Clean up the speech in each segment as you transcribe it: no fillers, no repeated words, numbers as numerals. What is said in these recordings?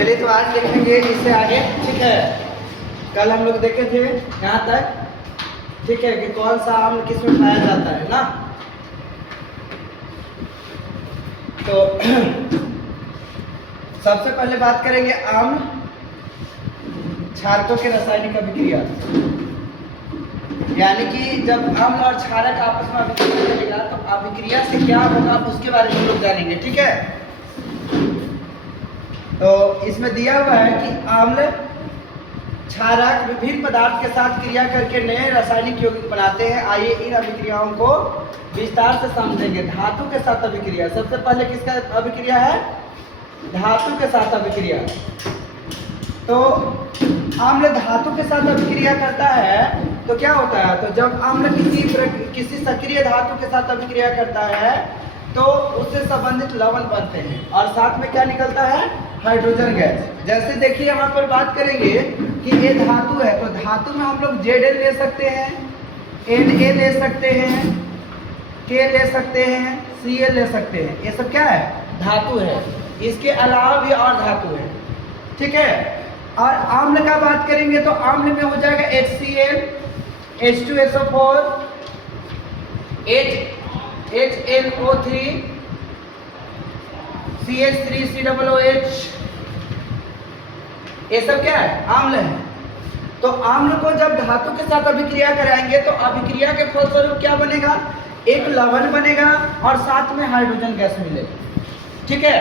चलिए तो आज देखेंगे इससे आगे, ठीक है। कल हम लोग देखे थे यहाँ तक, ठीक है, कि कौन सा आम किस में पाया जाता है ना। तो सबसे पहले बात करेंगे आम क्षारकों के रासायनिक अभिक्रिया, यानी कि जब अम्ल और क्षारक आपस में अभिक्रिया करेगा तो अभिक्रिया से क्या होगा उसके बारे में हम लोग जानेंगे, ठीक है। तो इसमें दिया हुआ है कि अम्ल क्षारक विभिन्न पदार्थ के साथ क्रिया करके नए रासायनिक यौगिक बनाते हैं। आइए इन अभिक्रियाओं को विस्तार से समझेंगे। धातु के साथ अभिक्रिया, सबसे पहले किसका अभिक्रिया है? धातु के साथ अभिक्रिया। तो अम्ल धातु के साथ अभिक्रिया करता है तो क्या होता है? तो जब अम्ल किसी सक्रिय धातु के साथ अभिक्रिया करता है तो उससे संबंधित लवण बनते हैं और साथ में क्या निकलता है? Hydrogen gas. जैसे देखिए यहाँ पर बात करेंगे कि ये धातु है, तो धातु में हम लोग Zn ले सकते हैं, Na ले सकते हैं, K ले सकते हैं, Cl ले सकते हैं। ये सब क्या है? धातु है। इसके अलावा भी और धातु है, ठीक है। और अम्ल का बात करेंगे तो अम्ल में हो जाएगा HCl, H2SO4, HNO3, CH3COOH, ये सब क्या है? अम्ल है। तो अम्ल को जब धातु के साथ अभिक्रिया कराएंगे तो अभिक्रिया के फलस्वरूप क्या बनेगा? एक लवण बनेगा और साथ में हाइड्रोजन गैस मिलेगा, ठीक है।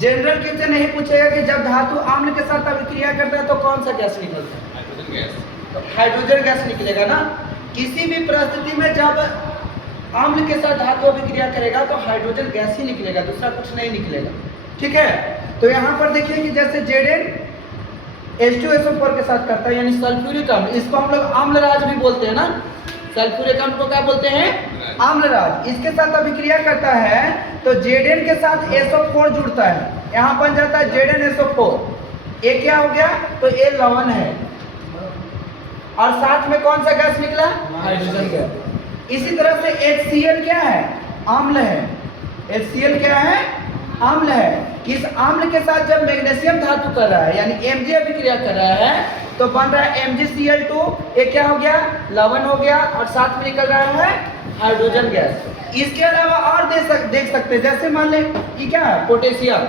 जनरल क्यों से नहीं पूछेगा कि जब धातु अम्ल के साथ अभिक्रिया करता है तो कौन सा गैस निकलता है? Hydrogen gas. तो हाइड्रोजन गैस निकलेगा ना। किसी भी परिस्थिति में जब अम्ल के साथ धातु अभिक्रिया करेगा तो हाइड्रोजन गैस ही निकलेगा, दूसरा कुछ नहीं निकलेगा, ठीक है। तो यहाँ पर देखिए कि जैसे Zn H2SO4 के साथ करता है, यानी सल्फ्यूरिक अम्ल, इसको हम लोग अम्लराज भी बोलते हैं ना। सल्फ्यूरिक अम्ल को क्या बोलते हैं? अम्लराज। इसके साथ अभिक्रिया करता है तो Zn के साथ SO4 जुड़ता है, यहाँ बन जाता है ZnSO4। ये क्या हो गया? तो ये लवण है और साथ में कौन सा गैस निकला? Hydrogen gas. इसी तरह से HCl क्या है? अम्ल है। HCl क्या है? अम्ल है। इस अम्ल के साथ जब मैग्नीशियम धातु कर रहा है यानी Mg अभिक्रिया कर रहा है तो बन रहा है MgCl2। ये क्या हो गया? लवण हो गया और साथ में निकल रहा है हाइड्रोजन गैस। इसके अलावा और देख सकते हैं, जैसे मान ले ये क्या है? पोटेशियम।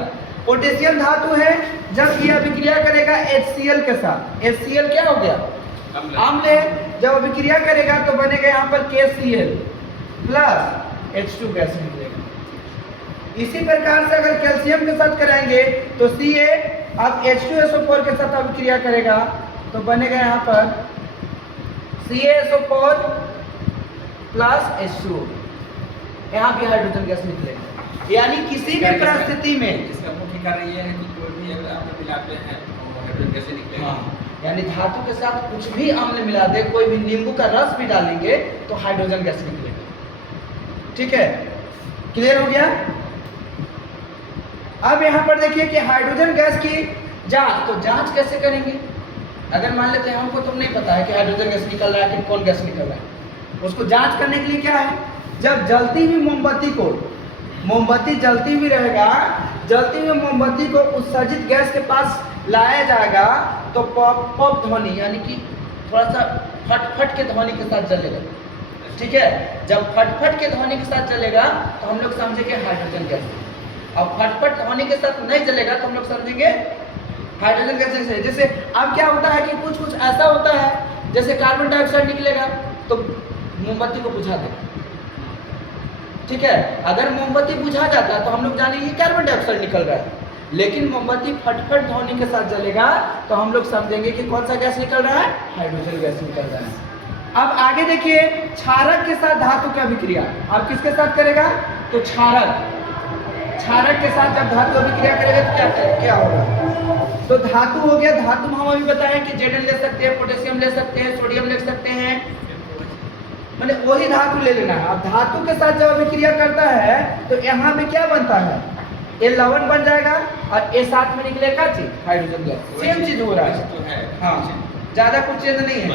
पोटेशियम धातु है, जब ये अभिक्रिया करेगा HCl के साथ, HCl क्या हो गया? अम्ल है। जब अभिक्रिया करेगा तो बनेगा यहाँ पर KCl प्लस H2 गैस निकलेगा। इसी प्रकार से अगर कैल्शियम के साथ कराएंगे तो Ca अब H2SO4 के साथ अभिक्रिया करेगा तो बनेगा यहाँ पर CaSO4 प्लस H2, यहाँ भी हाइड्रोजन गैस निकलेगा। यानी किसी भी परिस्थिति में इसका मुख्य कारण ये है कि कोई भी अगर अम्ल मिलाते हैं तो हाइड्रोजन गैस निकलेगा। हाँ, यानी धातु के साथ कुछ भी अम्ल मिला दे, कोई भी नींबू का रस भी डालेंगे तो हाइड्रोजन गैस निकलेगा, ठीक है। क्लियर हो गया? अब यहाँ पर देखिए कि हाइड्रोजन गैस की जांच, तो जांच कैसे करेंगे? अगर मान लेते हैं हमको तो नहीं पता है कि हाइड्रोजन गैस निकल रहा है कि कौन गैस निकल रहा है, उसको जांच करने के लिए क्या है? जब जलती हुई मोमबत्ती को, मोमबत्ती जलती हुई रहेगा, जलती हुई मोमबत्ती को उत्सर्जित गैस के पास लाया जाएगा तो पॉप पॉप ध्वनि यानी कि थोड़ा सा फट के ध्वनि के साथ जलेगा, ठीक है। जब फट के ध्वनि के साथ जलेगा तो हम लोग समझेंगे हाइड्रोजन गैस। अब फट ध्वनि के साथ नहीं जलेगा तो हम लोग समझेंगे हाइड्रोजन गैस है। जैसे अब क्या होता है कि कुछ ऐसा होता है, जैसे कार्बन डाइऑक्साइड निकलेगा तो मोमबत्ती को बुझा देगा, ठीक है। अगर मोमबत्ती बुझा जाता तो हम लोग जानेंगे कार्बन डाइऑक्साइड निकल रहा है, लेकिन मोमबत्ती फट ध्वनि के साथ जलेगा तो हम लोग समझेंगे कि कौन सा गैस निकल रहा है? हाइड्रोजन गैस निकल रहा है। अब आगे देखिए, क्षारक के साथ धातु की अभिक्रिया। अब किसके साथ करेगा? तो क्षारक के साथ जब धातु अभिक्रिया करेगा तो क्या होगा? तो धातु हो गया। धातु में हम अभी बताएं कि Zn ले सकते हैं, पोटेशियम ले सकते हैं, सोडियम ले सकते हैं, मैंने वही धातु ले लेना है। अब धातु के साथ जब अभिक्रिया करता है तो यहाँ पे क्या बनता है? ये लवण बन जाएगा और ये साथ में निकलेगा चीज हाइड्रोजन गैस। सेम चीज हो रहा है, हाँ, ज्यादा कुछ चेंज नहीं है।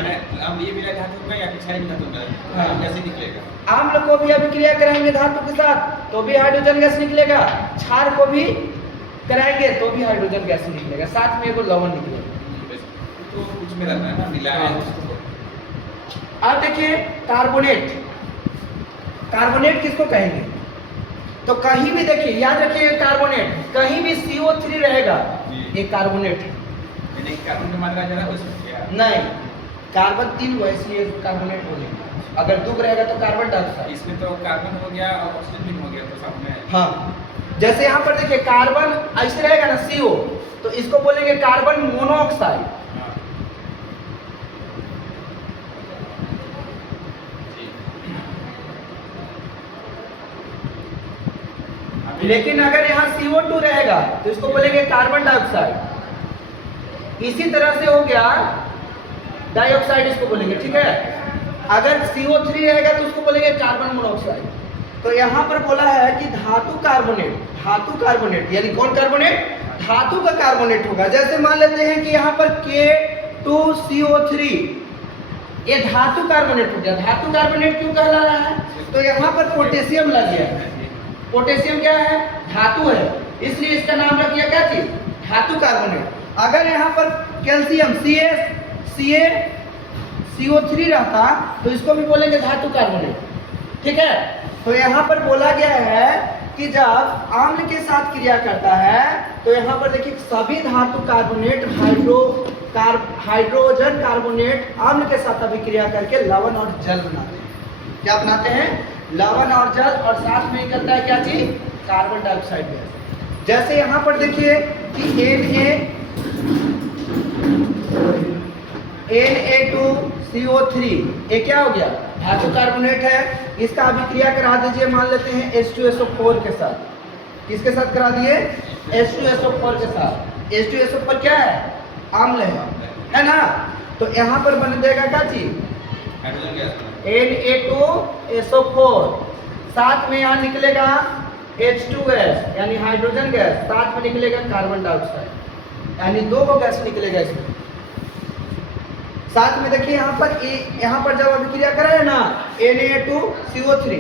ये मिला धातु में या क्षारीय धातु में, हाँ, कैसे निकलेगा? अम्ल को भी अभिक्रिया कराएंगे धातु के साथ तो भी हाइड्रोजन गैस निकलेगा, क्षार को भी कराएंगे तो भी हाइड्रोजन गैस ही निकलेगा, साथ में एगो लवण निकलेगा। तो कुछ में रहता है ना, मिलाया है उसको। अब देखिए कार्बोनेट, कार्बोनेट किसको कहेंगे? तो कहीं भी देखिए, याद रखिए कार्बोनेट, कहीं भी CO3 रहेगा एक कार्बोनेट है। यानी कार्बन की मात्रा ज़्यादा हो सकती है। नहीं, कार्बन 3 हुआ इसलिए कार्बोनेट बोलेंगे। अगर 2 रहेगा तो कार्बन डाइऑक्साइड। इसमें तो कार्बन हो गया और ऑक्सीजन भी हो गया, तो साथ में। हाँ, जैसे यहाँ पर देखिए कार्बन ऐसे रहेगा ना CO, तो इसको बोलेंगे कार्बन मोनोऑक्साइड। हाँ। जी। लेकिन अगर यहाँ CO2 रहेगा तो इसको बोलेंगे कार्बन डाइऑक्साइड। इसी तरह से हो गया डाइऑक्साइड, इसको बोलेंगे, ठीक है। अगर CO3 रहेगा तो उसको बोलेंगे कार्बन मोनोऑक्साइड। तो यहाँ पर बोला है कि धातु कार्बोनेट, धातु कार्बोनेट यानी कौन कार्बोनेट? धातु का कार्बोनेट होगा। जैसे मान लेते हैं कि यहाँ पर K2CO3, ये धातु कार्बोनेट हो गया। धातु कार्बोनेट क्यों कहला रहा है? तो यहाँ पर पोटेशियम लग गया है। पोटेशियम क्या है? धातु है, इसलिए इसका नाम रख दिया क्या चीज? धातु कार्बोनेट। अगर यहाँ पर कैल्शियम CO3 रहता तो इसको भी बोलेंगे धातु कार्बोनेट, ठीक है। तो यहाँ पर बोला गया है कि जब अम्ल के साथ क्रिया करता है तो यहाँ पर देखिए सभी धातु कार्बोनेट हाइड्रोजन कार्बोनेट अम्ल के साथ अभिक्रिया करके लवण और जल बनाते हैं। क्या बनाते हैं? लवण और जल, और साथ में निकलता है क्या चीज? Carbon dioxide gas. जैसे यहाँ पर देखिए कि Na2CO3, ये क्या हो गया? धातु कार्बोनेट है। इसका अभिक्रिया करा दीजिए, मान लेते हैं H2SO4 के साथ। किसके साथ करा दिए? H2SO4 के साथ। H2SO4 क्या है? अम्ल है ना। तो यहाँ पर बन जाएगा क्या चीज? Hydrogen gas. Na2SO4, साथ में यहाँ निकलेगा H2S यानी हाइड्रोजन गैस, साथ में निकलेगा कार्बन डाइऑक्साइड, यानी 2 को गैस निकलेगा इसमें। साथ में देखिए यहाँ पर जब अभिक्रिया कराए ना Na2CO3,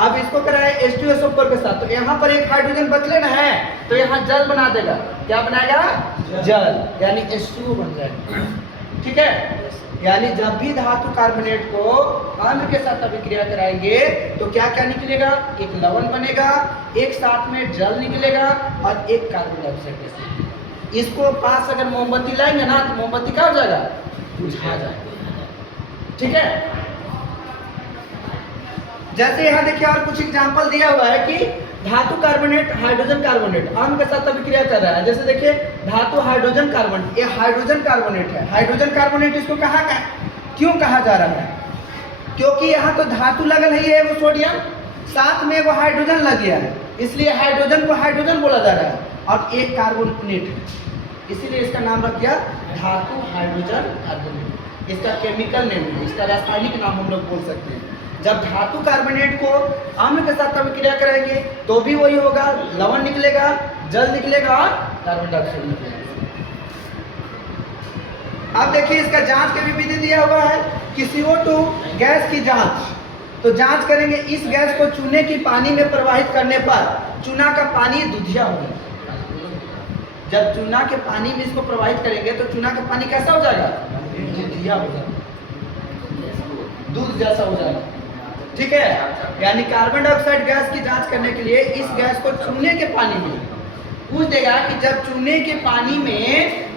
अब इसको कराए H2SO4 के साथ, तो यहाँ पर एक हाइड्रोजन बचले ना है, तो यहाँ जल बना देगा। क्या बनाएगा? जल, यानी H2O बन जाएगा, ठीक है। यानी जब भी धातु कार्बोनेट को अम्ल के साथ अभिक्रिया कराएंगे तो क्या क्या निकलेगा? एक लवण बनेगा, एक साथ में जल निकलेगा और एक कार्बन डाइऑक्साइड। इसको पास अगर मोमबत्ती लाएंगे ना तो मोमबत्ती क्या हो जाएगा? बुझा जाएगा, ठीक है। जैसे यहाँ देखिए और कुछ एग्जांपल दिया हुआ है कि धातु कार्बोनेट हाइड्रोजन कार्बोनेट अम्ल के साथ अभिक्रिया कर रहा है। जैसे देखिए धातु हाइड्रोजन कार्बन, ये हाइड्रोजन कार्बोनेट है। हाइड्रोजन कार्बोनेट इसको क्यों कहा जा रहा है? क्योंकि यहाँ तो धातु लगल है, वो सोडियम, साथ में वो हाइड्रोजन लग गया है, इसलिए हाइड्रोजन को हाइड्रोजन बोला जा रहा है, और एक कार्बोनेट है, इसीलिए इसका नाम रख दिया धातु हाइड्रोजन कार्बोनेट। इसका केमिकल नेम है, इसका रासायनिक नाम हम लोग बोल सकते हैं। जब धातु कार्बोनेट को अम्ल के साथ अभिक्रिया कराएंगे तो भी वही होगा, लवण निकलेगा, जल निकलेगा और कार्बन डाइऑक्साइड निकलेगा। अब देखिए इसका जांच के भी विधि दिया हुआ है कि CO2 गैस की जांच। तो जांच करेंगे, इस गैस को चूने की पानी में प्रवाहित करने पर चूना का पानी दुधिया हो जाएगा। जब चूना के पानी में इसको प्रवाहित करेंगे तो चूना का पानी कैसा हो जाएगा? दुधिया हो जाएगा, दूध जैसा हो जाएगा, ठीक है। यानी कार्बन डाइऑक्साइड गैस की जांच करने के लिए इस गैस को चूने के पानी में पूछ देगा कि जब चूने के पानी में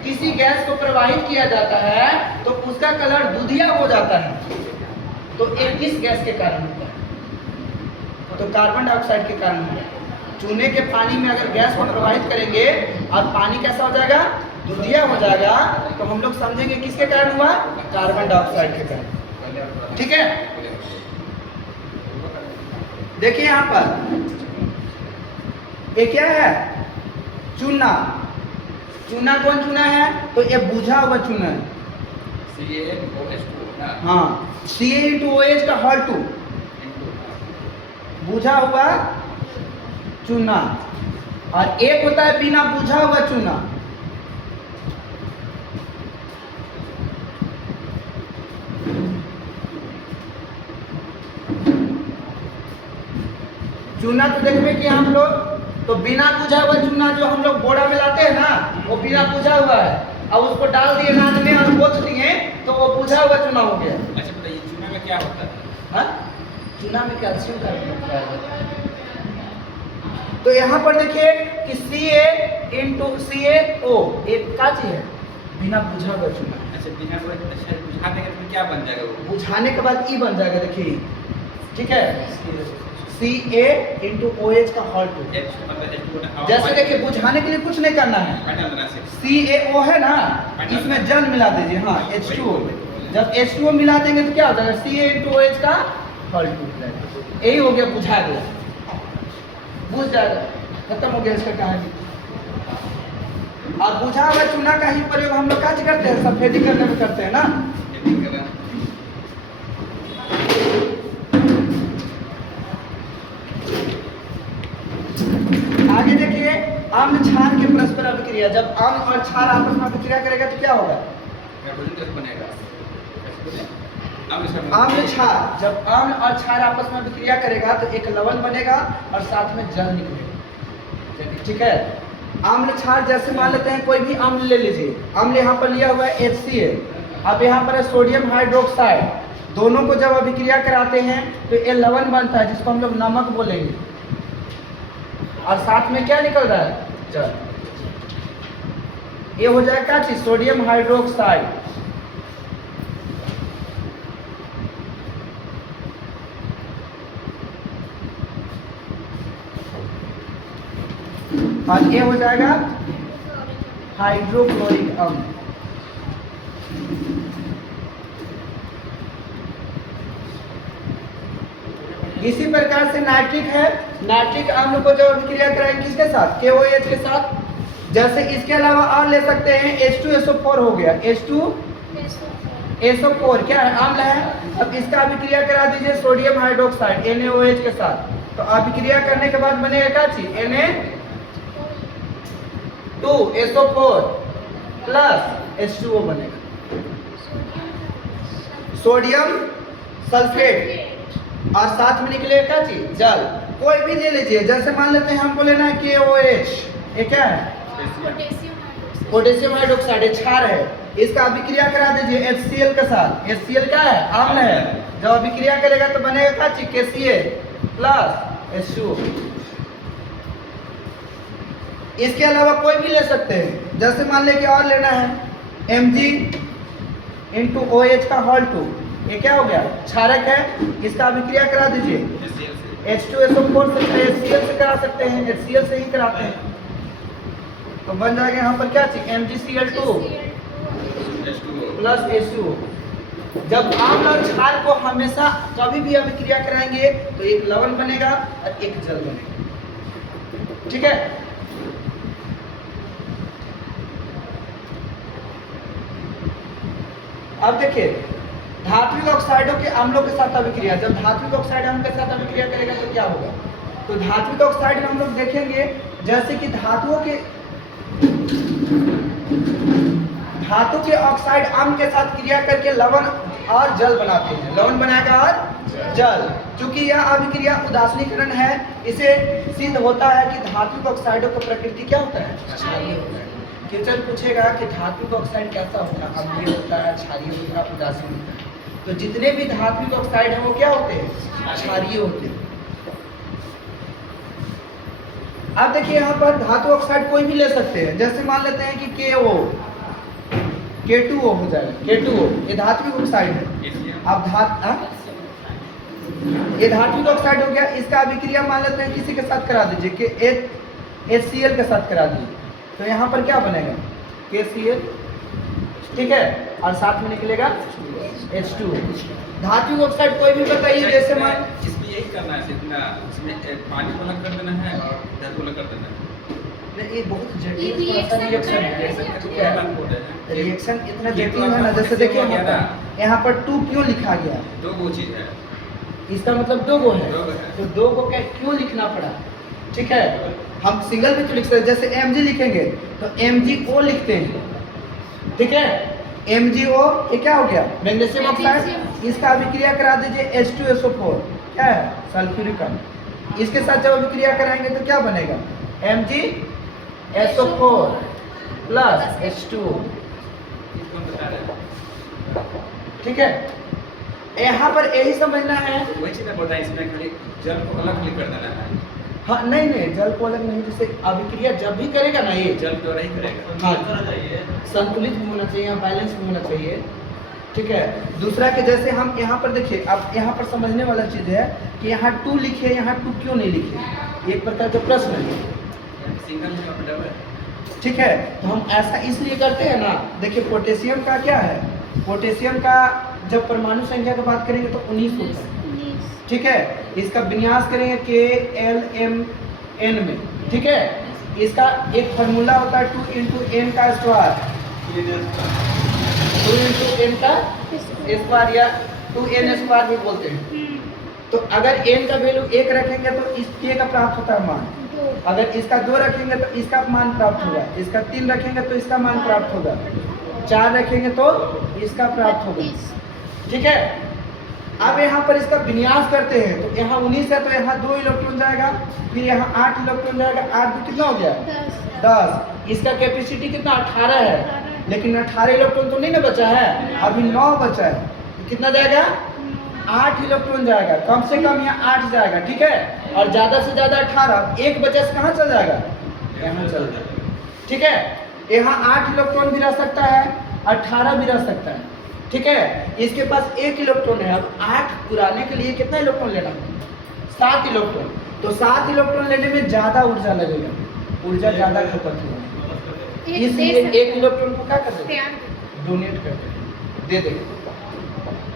किसी गैस को प्रवाहित किया जाता है तो उसका कलर दुधिया हो जाता है, तो ये किस गैस के कारण होता है? तो कार्बन डाइऑक्साइड के कारण होता है। चूने के पानी में अगर गैस को प्रवाहित करेंगे और पानी कैसा हो जाएगा? दुधिया हो जाएगा, तो हम लोग समझेंगे किसके कारण हुआ? कार्बन डाइऑक्साइड के कारण, ठीक है। देखिए यहाँ पर ये क्या है? चूना। चूना कौन चूना है? तो ये बुझा हुआ चूना है, CaOH2 ना। हाँ, Ca*OH का हॉल 2, बुझा हुआ चूना, और एक होता है बिना बुझा हुआ चूना। चूना तो देखिए कि हम लोग तो बिना बुझा हुआ चूना जो हम लोग बोरा में लाते हैं ना, वो बिना बुझा हुआ है। अब उसको डाल दिए नाद में और पोंछ दिए तो वो बुझा हुआ चूना हो गया। अच्छा बताइए चूना में क्या होता है? हाँ? चूना में कैल्शियम कार्बोनेट है। तो यहाँ पर देखिए कि CaCaO एक का चीज है, बिना बुझा हुआ चूना। अच्छा बिना अच्छा बुझा देंगे तो क्या बन जाएगा वो? बुझाने के बाद ई बन जाएगा, देखिए, ठीक है, CaOH का हॉल्ट। जैसे देखिए बुझाने के लिए कुछ नहीं करना है, CaO है ना, इसमें जल मिला दीजिए, हाँ H2O। जब H2O मिला देंगे तो क्या हो जाएगा, CaOH का हॉल्ट टूट जाएगा। यही हो गया, बुझा गया, बुझ जाएगा, खत्म हो गया इसका कहानी। और बुझा हुआ चूना का ही प्रयोग हम लोग क्या करते हैं, सफेदी करने में करते हैं ना। आगे देखिए आम्ल क्षार के परस्पर अभिक्रिया। जब आम्ल और क्षार आपस में अभिक्रिया करेगा तो क्या होगा, आम्ल क्षार। जब आम्ल और क्षार आपस में अभिक्रिया करेगा तो एक लवण बनेगा और साथ में जल निकलेगा, ठीक है। आम्ल क्षार जैसे मान लेते हैं कोई भी आम्ल ले लीजिए, आम्ल यहाँ पर लिया हुआ है HCl, अब यहाँ पर है सोडियम हाइड्रोक्साइड। दोनों को जब अभिक्रिया कराते हैं तो ये लवण बनता है जिसको हम लोग नमक बोलेंगे, और साथ में क्या निकल रहा है, जल। ये हो जाएगा क्या चीज, सोडियम हाइड्रोक्साइड। और ये हो जाएगा हाइड्रोक्लोरिक अम्ल। इसी प्रकार से नाइट्रिक है, नाइट्रिक अम्ल को जब अभिक्रिया कराएंगे किसके साथ, KOH के साथ। जैसे इसके अलावा और ले सकते हैं H2SO4 हो गया, H2SO4 क्या है, अम्ल है। अब इसका अभिक्रिया करा दीजिए सोडियम हाइड्रोक्साइड NaOH के साथ, तो अभिक्रिया करने के बाद बनेगा क्या चीज, Na2SO4 प्लस H2O बनेगा, सोडियम सल्फेट, और साथ में निकलेगा क्या चीज, जल। कोई भी ले लीजिए, जैसे मान लेते हैं हमको लेना है KOH, ये क्या है, पोटेशियम हाइड्रोक्साइड, ये क्षार है। इसका अभिक्रिया करा दीजिए HCl के साथ। HCl क्या है, अम्ल है। जब अभिक्रिया करेगा तो बनेगा क्या चीज, KCl प्लस H2O। इसके अलावा कोई भी ले सकते हैं, जैसे मान ले कि और लेना है Mg/OH का होल 2, ये क्या हो गया, क्षारक है। इसका अभिक्रिया करा दीजिए H2SO4 से, HCl से करा सकते हैं, HCl से ही कराते हैं, तो बन जाएगा यहाँ पर क्या चीज, MgCl2 प्लस H2O। जब आम्ल और क्षार को हमेशा कभी भी अभिक्रिया कराएंगे तो एक लवण बनेगा और एक जल बनेगा, ठीक है। अब देखिए धात्विक ऑक्साइडों के अम्लों के साथ अभिक्रिया। जब धात्विक ऑक्साइड अम्ल के साथ अभिक्रिया करेगा तो क्या होगा, तो धात्विक ऑक्साइड में हम लोग देखेंगे जैसे कि धातु के ऑक्साइड अम्ल के साथ क्रिया करके लवण और जल बनाते हैं, लवण बनाएगा और जल। चूंकि यह अभिक्रिया उदासीनीकरण है, इसे सिद्ध होता है कि धात्विक ऑक्साइडों का प्रकृति क्या होता है, क्षारीय होता है। क्वेश्चन पूछेगा कि धात्विक ऑक्साइड कैसा होता है, अम्लीय होता है, क्षारीय होता है, उदासीन होता है। तो जितने भी धात्विक ऑक्साइड हैं वो क्या होते हैं, क्षारीय होते हैं। अब देखिए यहाँ पर धातु ऑक्साइड कोई भी ले सकते हैं, जैसे मान लेते हैं कि K2O हो जाएगा, K2O ये धात्विक ऑक्साइड है। अब ये धात्विक ऑक्साइड हो गया, इसका अभिक्रिया मान लेते हैं किसी के साथ करा दीजिए कि HCl के साथ करा दीजिए, तो यहाँ पर क्या बनेगा, KCl, ठीक है, और साथ में निकलेगा H2O। धात्विक ऑक्साइड कोई भी बताइए, जैसे मान इसमें यही करना है, इसमें पानी को अलग कर देना है और जल को अलग कर देना है। नहीं, ये बहुत जटिल रिएक्शन है, रिएक्शन इतना जटिल है ना। जैसे देखिए यहाँ पर 2 क्यों लिखा गया, दो वो चीज है, इसका मतलब 2 गो है, तो 2 गो क्या क्यों लिखना पड़ा, ठीक है। हम सिंगल भी तो लिख सकते हैं, जैसे Mg लिखेंगे तो MgO लिखते हैं, ठीक है। MgO ये क्या हो गया, मैग्नीशियम ऑक्साइड, इसका अभिक्रिया करा दीजिए H2SO4, क्या है, सल्फ्यूरिक अम्ल। इसके साथ जब अभिक्रिया कराएंगे तो क्या बनेगा, MgSO4 प्लस H2। इसको हम बता रहे हैं। ठीक है, यहाँ पर यही समझना है। तो वही चीज़ मैं बोल रहा हूँ, इसमें खाली जल को अलग खाली कर देना है। हाँ नहीं नहीं, जल को अलग नहीं, जैसे अभिक्रिया जब भी करेगा ना ये जल तो नहीं करेगा। हाँ संतुलित भी होना चाहिए, बैलेंस भी होना चाहिए। ठीक है, दूसरा के जैसे हम यहाँ पर देखिए, अब यहाँ पर समझने वाला चीज़ है कि यहाँ 2 लिखे, यहाँ 2 क्यों नहीं लिखे, एक प्रकार का प्रश्न है। सिंगल का डबल। ठीक है, तो हम ऐसा इसलिए करते हैं ना, देखिए पोटेशियम का क्या है, पोटेशियम का जब परमाणु संख्या की बात करेंगे तो 19 होता है। ठीक है, इसका विन्यास करेंगे KLMN में। ठीक है, इसका एक फार्मूला होता है 2 × n का स्क्वायर, 2 × n का स्क्वायर या 2n स्क्वायर भी बोलते हैं। तो अगर n का वैल्यू 1 रखेंगे तो इस k का प्राप्त होता है मान, अगर इसका 2 रखेंगे तो इसका मान प्राप्त होगा, इसका 3 रखेंगे तो इसका मान प्राप्त होगा, 4 रखेंगे तो इसका प्राप्त होगा। ठीक है, अब यहाँ पर इसका विन्यास करते हैं तो यहाँ 19 है तो यहाँ 2 इलेक्ट्रॉन जाएगा, फिर यहाँ 8 इलेक्ट्रॉन जाएगा, 8 2 कितना हो गया 10। इसका कैपेसिटी कितना 18 है, लेकिन 18 इलेक्ट्रॉन तो नहीं ना बचा है, अभी 9 बचा है, तो कितना जाएगा 8 इलेक्ट्रॉन जाएगा, कम से कम यहाँ 8 जाएगा। ठीक है, और ज़्यादा से ज़्यादा 18, एक बचे से कहाँ चल जाएगा, यहाँ चल जाएगा। ठीक है, यहाँ 8 इलेक्ट्रॉन भी रह सकता है, 18 भी रह सकता है। ठीक है, इसके पास 1 इलेक्ट्रॉन है, अब 8 पुराने के लिए कितना इलेक्ट्रॉन लेना है 7 इलेक्ट्रॉन, तो 7 इलेक्ट्रॉन लेने में ज़्यादा ऊर्जा लगेगा, ऊर्जा ज़्यादा खपत होगा, इसलिए 1 इलेक्ट्रॉन को क्या कर देते हैं, डोनेट कर देते, दे देंगे।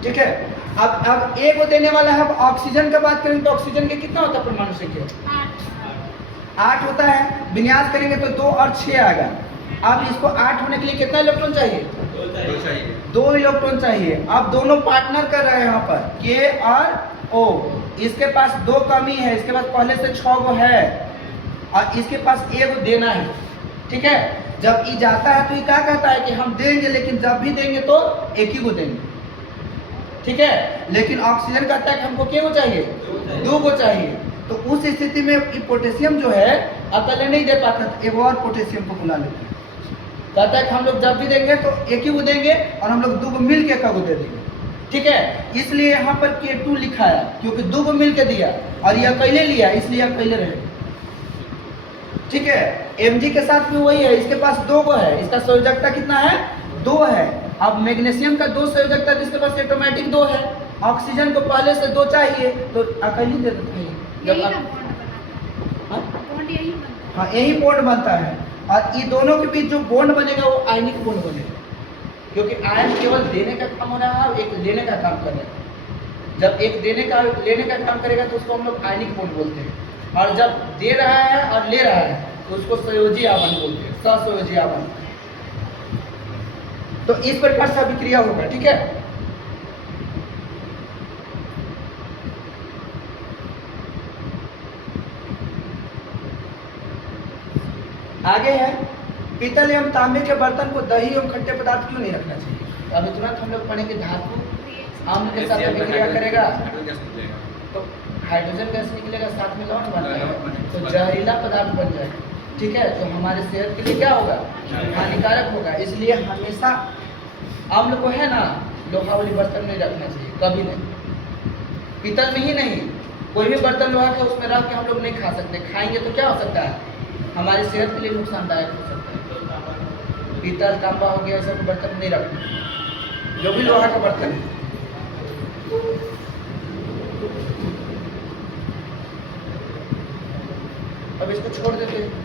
ठीक है, अब ए को देने वाला है। अब ऑक्सीजन का बात करें तो ऑक्सीजन के कितना होता है परमाणु संख्या 8 होता है, विन्यास करेंगे तो 2 और 6 आएगा। अब इसको 8 होने के लिए कितना इलेक्ट्रॉन चाहिए, 2 इलेक्ट्रॉन चाहिए। अब दोनों पार्टनर कर रहे हैं यहाँ पर K और O, इसके पास 2 कमी है, इसके पास पहले से 6 गो है और इसके पास 1 देना है। ठीक है, जब ये जाता है तो ये क्या कहता है कि हम देंगे, लेकिन जब भी देंगे तो 1 ही को देंगे। ठीक है, लेकिन ऑक्सीजन कहता है कि हमको क्या चाहिए, 2 को चाहिए। तो उस स्थिति में ये पोटेशियम जो है अकेले नहीं दे पाता, तो एक और पोटेशियम को बुला लेते हैं, कहता है कि हम लोग जब भी देंगे तो 1 ही को देंगे और हम लोग 2 को मिल के 1 को दे देंगे। ठीक है, इसलिए यहाँ पर K2 लिखा है, क्योंकि 2 को मिल के दिया और ये अकेले लिया, इसलिए अकेले रहे। ठीक है, Mg के साथ भी वही है, इसके पास 2 को है, इसका संयोजकता कितना है 2 है। अब मैग्नीशियम का 2 संयोजकता, जिसके पास ऑटोमेटिक 2 है, ऑक्सीजन को पहले से 2 चाहिए तो अकेले दे देते हैं। हाँ, यही बॉन्ड बनता है और ये दोनों के बीच जो बॉन्ड बनेगा वो आयनिक बॉन्ड बनेगा, क्योंकि आयन केवल देने का काम हो रहा है और एक लेने का काम कर रहा है। जब एक लेने का काम करेगा तो उसको हम लोग आयनिक बॉन्ड बोलते हैं, और जब दे रहा है और ले रहा है तो उसको सहयोजी आवरण बोलते हैं, सहसहयोजी आवरण। तो इस प्रकार से अभिक्रिया होगा। ठीक है, आगे है पीतल एवं तांबे के बर्तन को दही एवं खट्टे पदार्थ क्यों नहीं रखना चाहिए। अभी तुरंत हम लोग पढ़ेंगे धातु आम्ल के साथ अभिक्रिया करेगा तो हाइड्रोजन गैस निकलेगा, साथ में लवण बन जाएगा, तो जहरीला पदार्थ बन जाएगा। ठीक है, तो हमारे सेहत के लिए क्या होगा, हानिकारक होगा। इसलिए हमेशा अम्ल को है ना लोहा वाली बर्तन में रखना चाहिए, कभी नहीं। पीतल में ही नहीं, कोई भी बर्तन लोहा का उसमें रख के हम लोग नहीं खा सकते, खाएंगे तो क्या हो सकता है, हमारी सेहत के लिए नुकसानदायक हो सकता है। पीतल तांबा हो गया, सब बर्तन नहीं रखना, जो भी लोहा का बर्तन है। अब इसको छोड़ देते हैं।